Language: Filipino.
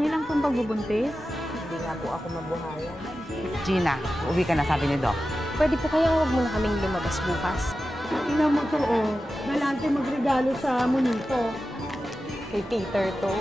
niyo lang pong pagbubuntis? Hindi nga po ako mabuhayan. Gina, uwi ka na, sabi ni Doc. Pwede po kayang huwag mo na kaming lumabas bukas. Tingnan mo to, oh. Galante magregalo sa monito. Kay Peter to.